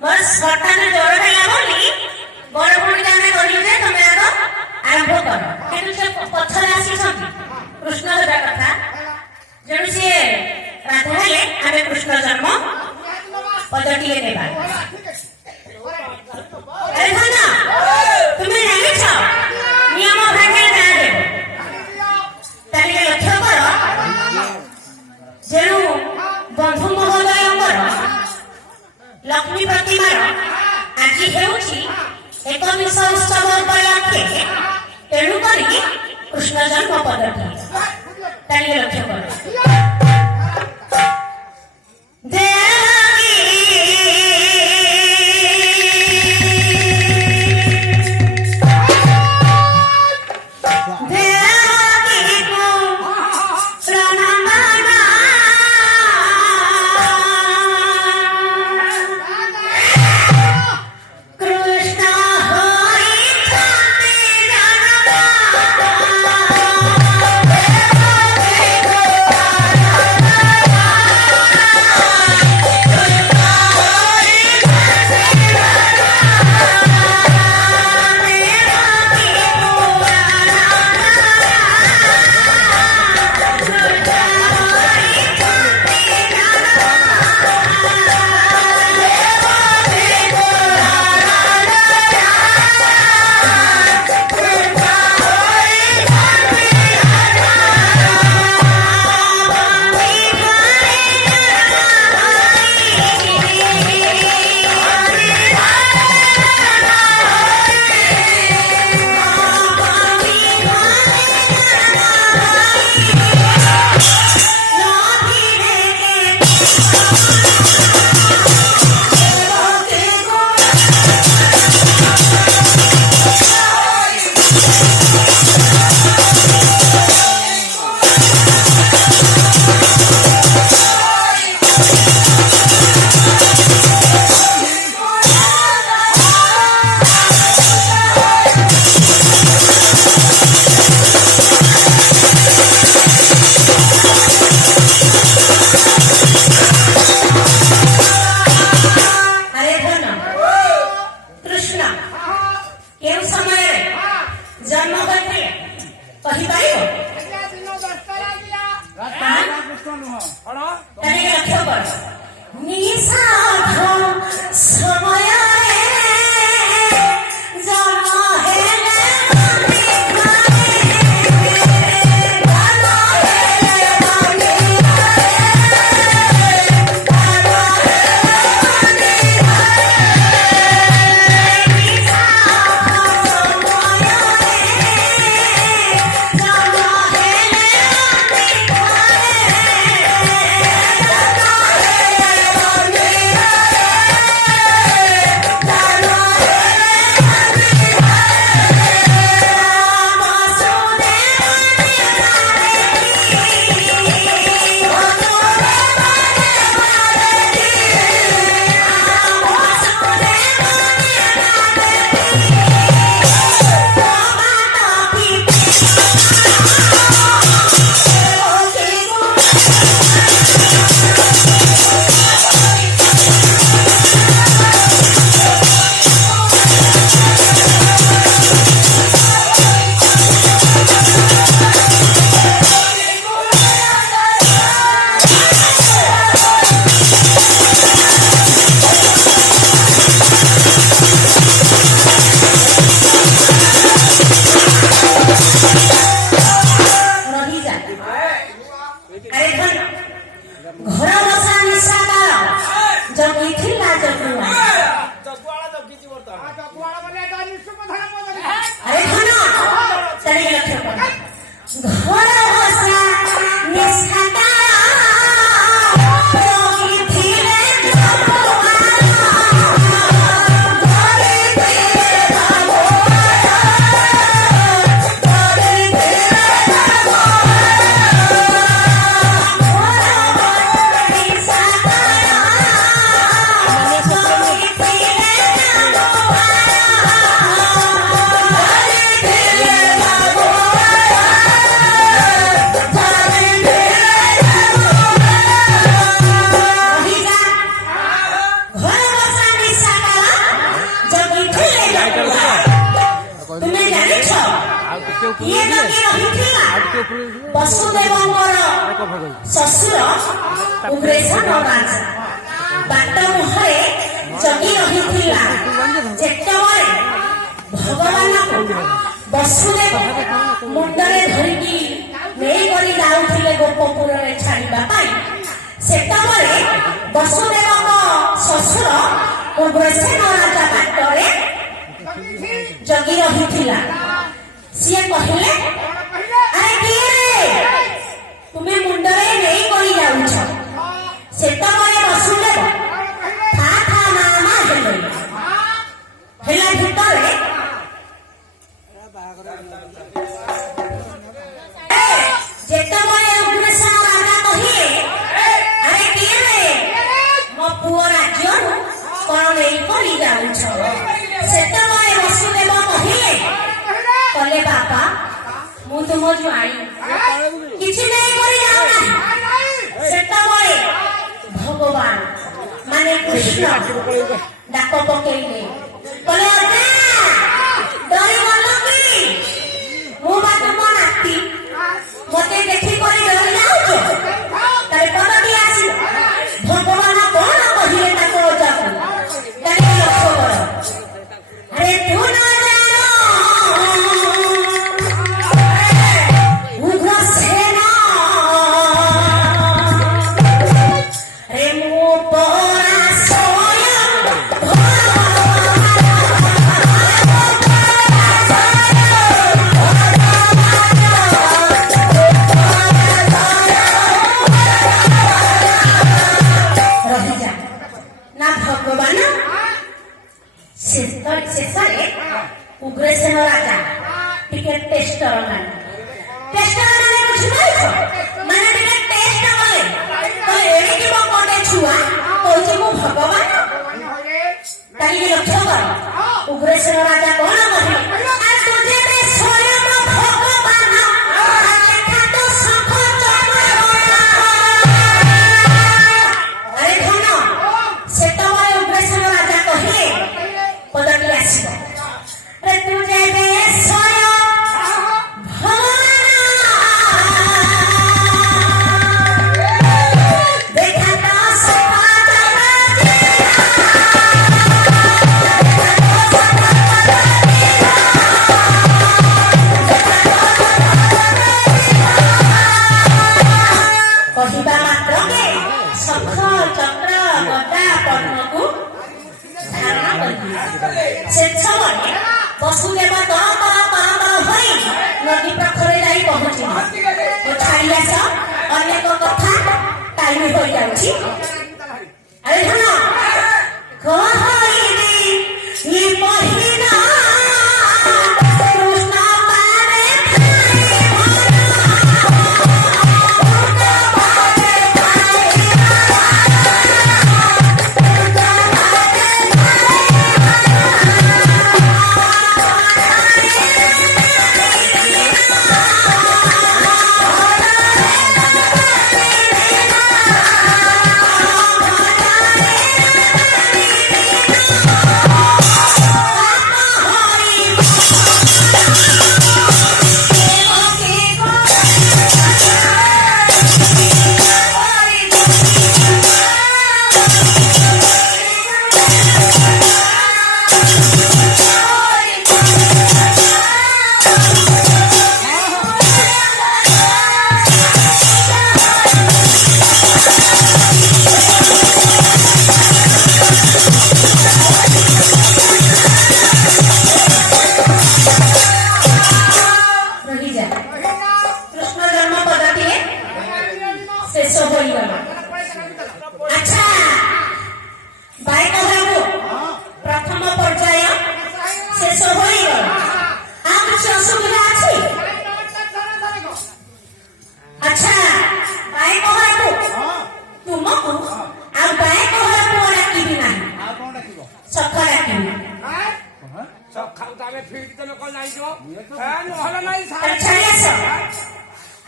मोर हठात जोरटा लागली बड़ भूमि आम कहलु जे तुम आग आरंभ कर कि से पछरे आसी कृष्ण देवा कथा जेणु सी राधा हेले आम कृष्ण जन्म पदटी नेबा अरे धन तुम्हें जानिछ नियम भागे ना देव ताली लक्ष्य कर जेणु बंधु महोदयंकर लक्ष्मी प्रतिमार आज हेउछि एकविंश उत्सव उपलक्षे तेणुक कृष्ण जन्म पदटी ताली लक्ष्य कर ଶଶୁର ଉଗ୍ରେଶ ରାଜା ବାଟ ମୁହଁରେ ଜଗି ରହିଥିଲା ଯେତେବେଳେ ଭଗବାନଙ୍କୁ ବସୁଦେବ ମୁଣ୍ଡରେ ଧରିକି ନେଇକରି ଯାଉଥିଲେ ଗୋପପୁରରେ ଛାଡ଼ିବା ପାଇଁ ସେତେବେଳେ ବସୁଦେବଙ୍କ ଶ୍ୱଶୁର ଉଗ୍ରସେନ ରାଜା ବାଟରେ ଜଗି ରହିଥିଲା। ସିଏ କହିଲେ ଆରେ କିଏ ତୁମେ ମୁଣ୍ଡରେ ନେଇକରି ଯାଉଛ? ସେତେବେଳେ ବସୁଦେବ ଥା ଥା ମା ମା ହେଲେ ହେଲା ଭିତରେ ଯେତେବେଳେ ଉଗ୍ରସେନ ରାଜା କହିଲେ ଆରେ କିଏ ମୋ ପୁଅ ରାଜ୍ୟରୁ କଣ ନେଇକରି ଯାଉଛ? ସେତେବେଳେ ବସୁଦେବ କହିଲେ ବାପା ମୁଁ ତୁମ ଜ୍ୱାଇଁ କିଛି ନେଇକରି ଯାଉନାହିଁ। ସେତେବେଳେ ଭଗବାନ ମାନେ କୃଷ୍ଣ ଡାକ ପକେଇଲେ କହିଲେ ଡରିଗଲ କି? ମୁଁ ବା ତୁମ ନାତି, ମତେ ଦେଖିକରି ଡରି ଯାଉଛ? ତାହେଲେ ପଦଟି ଆସିବ ଭଗବାନ କଣ କହିଲେ ତାଙ୍କ ଅଜାକୁ ତାହେଲେ ଲକ୍ଷ୍ୟ କର। ଆରେ ତୁ ନ ଶେଷରେ ଉଗ୍ରସେନ ରାଜା ଟିକେ ଟେଷ୍ଟ ମାନେ ବୁଝିପାରୁଛ ମାନେ ଟିକେ ଟେଷ୍ଟ କଲେ ଏଣିକି ମୋ ଗୋଟେ ଛୁଆ କହୁଛି ମୁଁ ଭଗବାନ। ତାହେଲେ ଲକ୍ଷ୍ୟ କର ଉଗ୍ରସେନ ରାଜା କଣ କହିଲେ ବସୁଦେବ ହୋଇ ନଦୀ ପାଖରେ ଯାଇ ପହଞ୍ଚିଲେ। ଛାଡ଼ି ଆସ ଅନେକ କଥା ଟାଇମ ହୋଇଯାଉଛି। ଆରେ ଧନ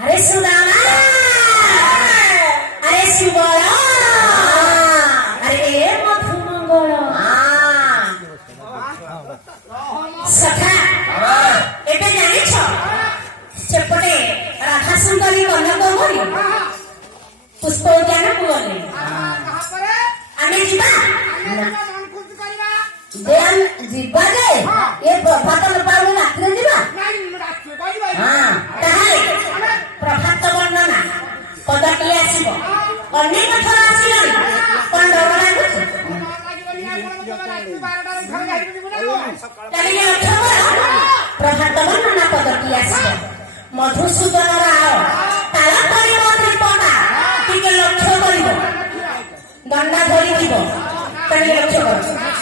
अरे सुदामा, अरे सुबला, अरे मधुमंगल, सखा एटा जानिछ सेपटे राधा सुंदरी कनक मोरी ପୁଷ୍ପ ଉଦ୍ୟାନ ଗଲେ ଆମେ ଯିବା ଯିବା ଯେ ଏ ପ୍ରଭାତ ପାଳୁ ରାତିରେ ଯିବା ତାହେଲେ ପ୍ରଭାତ ବର୍ଣ୍ଣନା ପଦଟିଏ ଆସିବ ଅନେକ ଥର ଆସିଲାଣି କଣ ଡର ଲାଗୁଛି କାଲି ଲକ୍ଷ୍ୟ କର ପ୍ରଭାତ ବର୍ଣ୍ଣନା ପଦଟି ଆସିବ ମଧୁସୂଦନ ରାୟ ତାଳ କରିବ ତ୍ରିପଟା ଟିକେ ଲକ୍ଷ୍ୟ କରିବ ଦଣ୍ଡା ଧରିଥିବ କାଲି ଲକ୍ଷ୍ୟ କର